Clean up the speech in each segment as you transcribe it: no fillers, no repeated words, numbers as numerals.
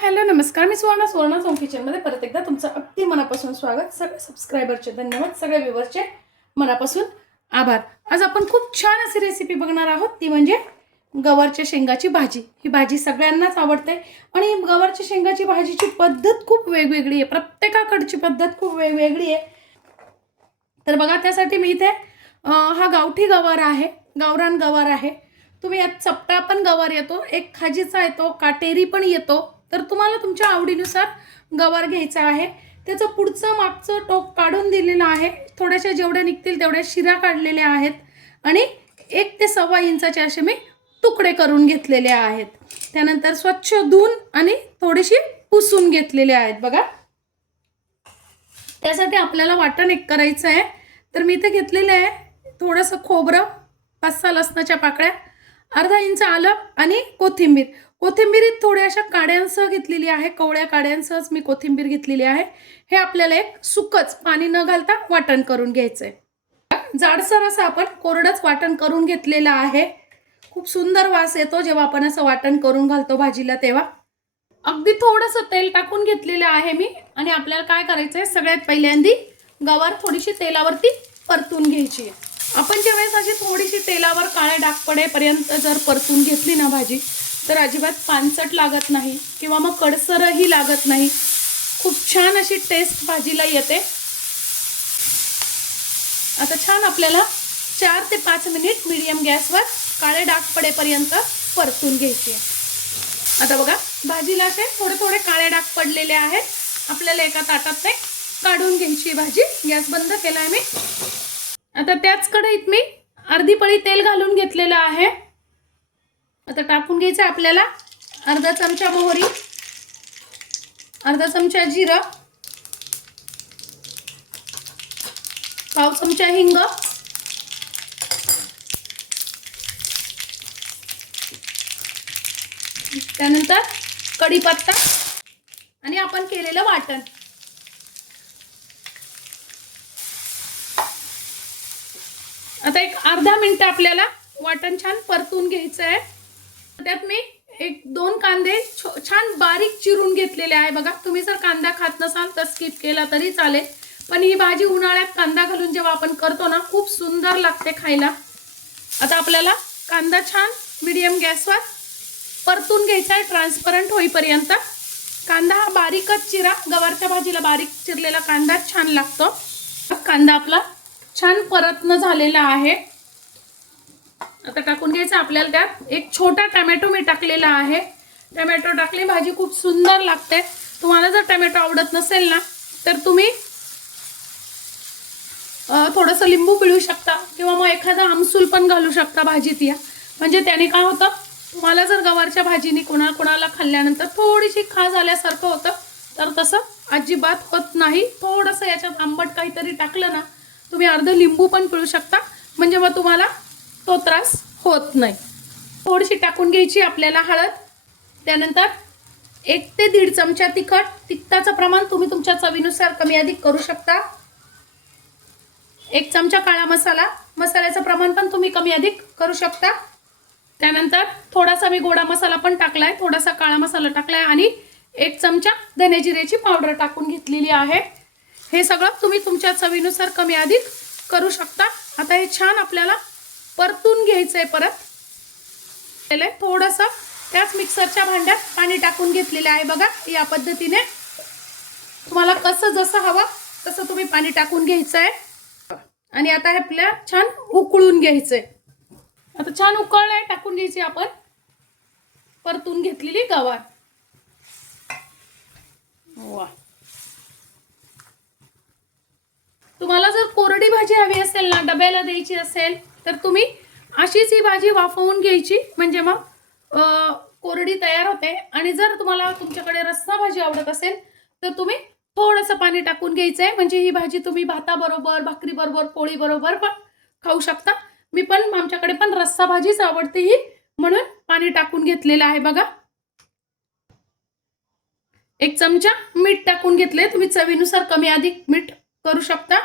Hello नमस्कार, मी सुवर्णा सोम किचनमध्ये परत एकदा तुमचं अगदी मनापासून स्वागत. सगळे सबस्क्रायबरचे धन्यवाद, सगळे व्ह्यूअर्सचे मनापासून आभार. आज आपण खूप छान अशी रेसिपी बघणार आहोत, ती म्हणजे गवारच्या शेंगाची भाजी. ही भाजी सगळ्यांनाच आवडते आणि गवारच्या शेंगाची भाजीची पद्धत खूप वेगवेगळी आहे. प्रत्येकाकडची पद्धत खूप वेगवेगळी आहे. तर बघा, त्यासाठी मी इथे हा गावठी गवार आहे, गावरान गवार आहे. तुम्ही यात चपटा पण गवार येतो, एक खाजीचा येतो, काटेरी पण येतो. तर तुम्हाला तुमच्या आवडीनुसार गवार घ्यायचा आहे. त्याचं पुढचं मागचं टोक काढून दिलेलं आहे. थोड्याशा जेवढ्या निघतील तेवढ्या शिरा काढलेल्या आहेत आणि 1 ते 1.25 इंचाचे असे मी तुकडे करून घेतलेले आहेत. त्यानंतर स्वच्छ धुवून आणि थोडीशी पुसून घेतलेले आहेत. बघा, त्यासाठी आपल्याला वाटण एक करायचं आहे. तर मी इथे घेतलेलं आहे थोडंसं खोबरं, 5-6 लसणाच्या पाकळ्या, अर्धा इंच आलं आणि कोथिंबीर. कोथिंबीरीत थोड्या अशा काड्यांसह घेतलेली आहे, कवळ्या काड्यांसहच मी कोथिंबीर घेतलेली आहे. हे आपल्याला एक सुकच पाणी न घालता वाटण करून घ्यायचंय. जाडसर असं आपण कोरडंच वाटण करून घेतलेलं आहे. खूप सुंदर वास येतो जेव्हा आपण असं वाटण करून घालतो भाजीला तेव्हा. अगदी थोडंसं तेल टाकून घेतलेलं आहे मी. आणि आपल्याला काय करायचंय, सगळ्यात पहिल्यांदी गवार थोडीशी तेलावरती परतून घ्यायची आहे. आपण ज्यावेळेस अशी थोडीशी तेलावर काळे डाग पडेपर्यंत जर परतून घेतली ना भाजी, तर अजिबात पानसट लागत नाही किंवा मग कडसरही लागत नाही. खूप छान अशी टेस्ट भाजीला येते. आता छान आपल्याला 4 ते 5 मिनिट मीडियम गॅसवर काळे डाग पडेपर्यंत परतून घ्यायची आहे. आता बघा, भाजीला असे थोडे थोडे काळे डाग पडलेले आहेत. आपल्याला एका ताटात ते काढून घ्यायची भाजी. गॅस बंद केलाय मी. आता त्याच कढईत मी अर्धी पळी तेल घालून घेतलेलं आहे. आता टाकून घ्यायचं आपल्याला अर्धा चमचा मोहरी, अर्धा चमचा जिरं, पाव चमचा हिंग, त्यानंतर कढीपत्ता आणि आपण केलेलं वाटण. आता एक अर्धा मिनिट आपल्याला वाटण छान परतून घ्यायचं आहे. त्यात मी 1-2 कांदे छान बारीक चिरून घेतलेले आहे. बघा, तुम्ही जर कांदा खात नसाल तर स्किप केला तरी चालेल, पण ही भाजी उन्हाळ्यात कांदा घालून जेव्हा आपण करतो ना, खूप सुंदर लागते खायला. आता आपल्याला कांदा छान मीडियम गॅसवर परतून घ्यायचा आहे ट्रान्सपरंट होईपर्यंत. कांदा हा बारीकच चिरा, गवारच्या भाजीला बारीक चिरलेला कांदा छान लागतो. कांदा आपला छान परतणं झालेला आहे. आता टाकून घ्यायचं आपल्याला त्यात एक छोटा टोमॅटो मी टाकलेला आहे. टोमॅटो टाकली, भाजी खूप सुंदर लागते. तुम्हाला जर टोमॅटो आवडत नसेल ना, तर तुम्ही थोडंसं लिंबू पिळू शकता किंवा मग एखादा आमसूल पण घालू शकता भाजीत या. म्हणजे त्याने काय होतं, तुम्हाला जर गवारच्या भाजीने कोणाला खाल्ल्यानंतर थोडीशी खाज आल्यासारखं होतं, तर तसं अजिबात होत नाही. थोडंसं याच्यात आंबट काहीतरी टाकलं ना, तुम्ही अर्ध लिंबू पण पिळू शकता, म्हणजे मग तुम्हाला तो त्रास होत नाही. थोडीशी टाकून घ्यायची आपल्याला हळद, त्यानंतर 1 ते 1.5 चमचा तिखट. तिखटाचं प्रमाण तुम्ही तुमच्या चवीनुसार कमी अधिक करू शकता. 1 चमचा काळा मसाला, मसाल्याचं प्रमाण पण तुम्ही कमी अधिक करू शकता. त्यानंतर थोडासा मी गोडा मसाला पण टाकलाय, थोडासा काळा मसाला टाकलाय आणि 1 चमचा धने जिऱ्याची पावडर टाकून घेतलेली आहे. हे सगळं तुम्ही तुमच्या चवीनुसार कमी अधिक करू शकता. आता हे छान आपल्याला परतून घ्यायचंय. परत थोडंसं त्याच मिक्सरच्या भांड्यात पाणी टाकून घेतलेलं आहे. बघा, या पद्धतीने तुम्हाला कसं जसं हवं तसं तुम्ही पाणी टाकून घ्यायचंय. आणि आता हे आपल्याला छान उकळून घ्यायचंय. आता छान उकळलंय, टाकून घ्यायची आपण परतून घेतलेली गवार. वा, तुम्हाला जर कोरडी भाजी हवी असेल ना, डब्याला द्यायची असेल, तर तुम्ही अशीच ही भाजी वाफवून घ्यायची, म्हणजे मग कोरडी तयार होते. आणि जर तुम्हाला तुमच्याकडे रस्सा भाजी आवडत असेल तर तुम्ही थोडंसं पाणी टाकून घ्यायचंय, म्हणजे ही भाजी तुम्ही भाताबरोबर, भाकरीबरोबर, पोळीबरोबर पण खाऊ शकता. मी पण, आमच्याकडे पण रस्सा भाजीच आवडते ही, म्हणून पाणी टाकून घेतलेलं आहे. बघा, 1 चमचा मीठ टाकून घेतले. तुम्ही चवीनुसार कमी अधिक मीठ करू शकता.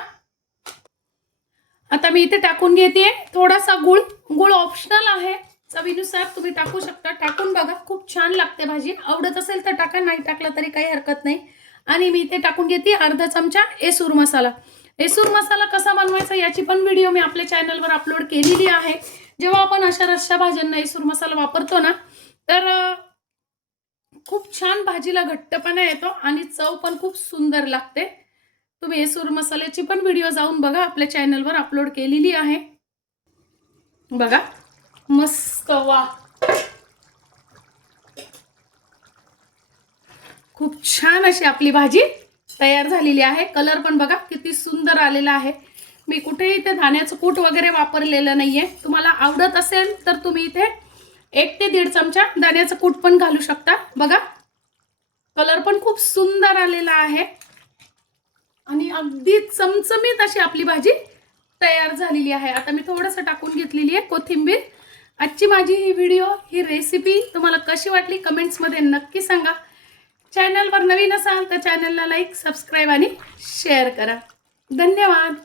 आता मी इथे टाकून घेते थोडासा गूळ. गूळ ऑप्शनल आहे, चवीनुसार तुम्ही टाकू शकता, टाकून बघा, खूप छान लागते भाजी. आवडत असेल तर टाका, नाही टाकलं तरी काही हरकत नाही. आणि मी इथे टाकून घेते अर्धा चमचा एसूर मसाला. एसूर मसाला कसा बनवायचा याची पण व्हिडिओ मी आपल्या चॅनलवर अपलोड केलेली आहे. जेव्हा आपण अशा रस्सा भाज्यांना एसूर मसाला वापरतो ना, तर खूप छान भाजीला घट्टपणा येतो आणि चव पण खूप सुंदर लागते. तुम्ही एसूर मसाल्याची पण व्हिडिओ जाऊन बघा, आपल्या चॅनलवर अपलोड केलेली आहे. बघा मस्त, वा, खूप छान अशी आपली भाजी तयार झालेली आहे. कलर पण बघा किती सुंदर आलेला आहे. मी कुठेही इथे धान्याचं कूट वगैरे वापरलेलं नाहीये. तुम्हाला आवडत असेल तर तुम्ही इथे 1 ते 1.5 चमचा धान्याचं कूट पण घालू शकता. बघा कलर पण खूप सुंदर आलेला आहे आणि अगदी चमचमीत अशी आपली भाजी तयार झालेली आहे. आता मी थोडंसं टाकून घेतलेली आहे कोथिंबीर. आजची माझी ही व्हिडिओ, ही रेसिपी तुम्हाला कशी वाटली कमेंट्समध्ये नक्की सांगा. चॅनलवर नवीन असाल तर चॅनलला लाईक, सबस्क्राईब आणि शेअर करा. धन्यवाद.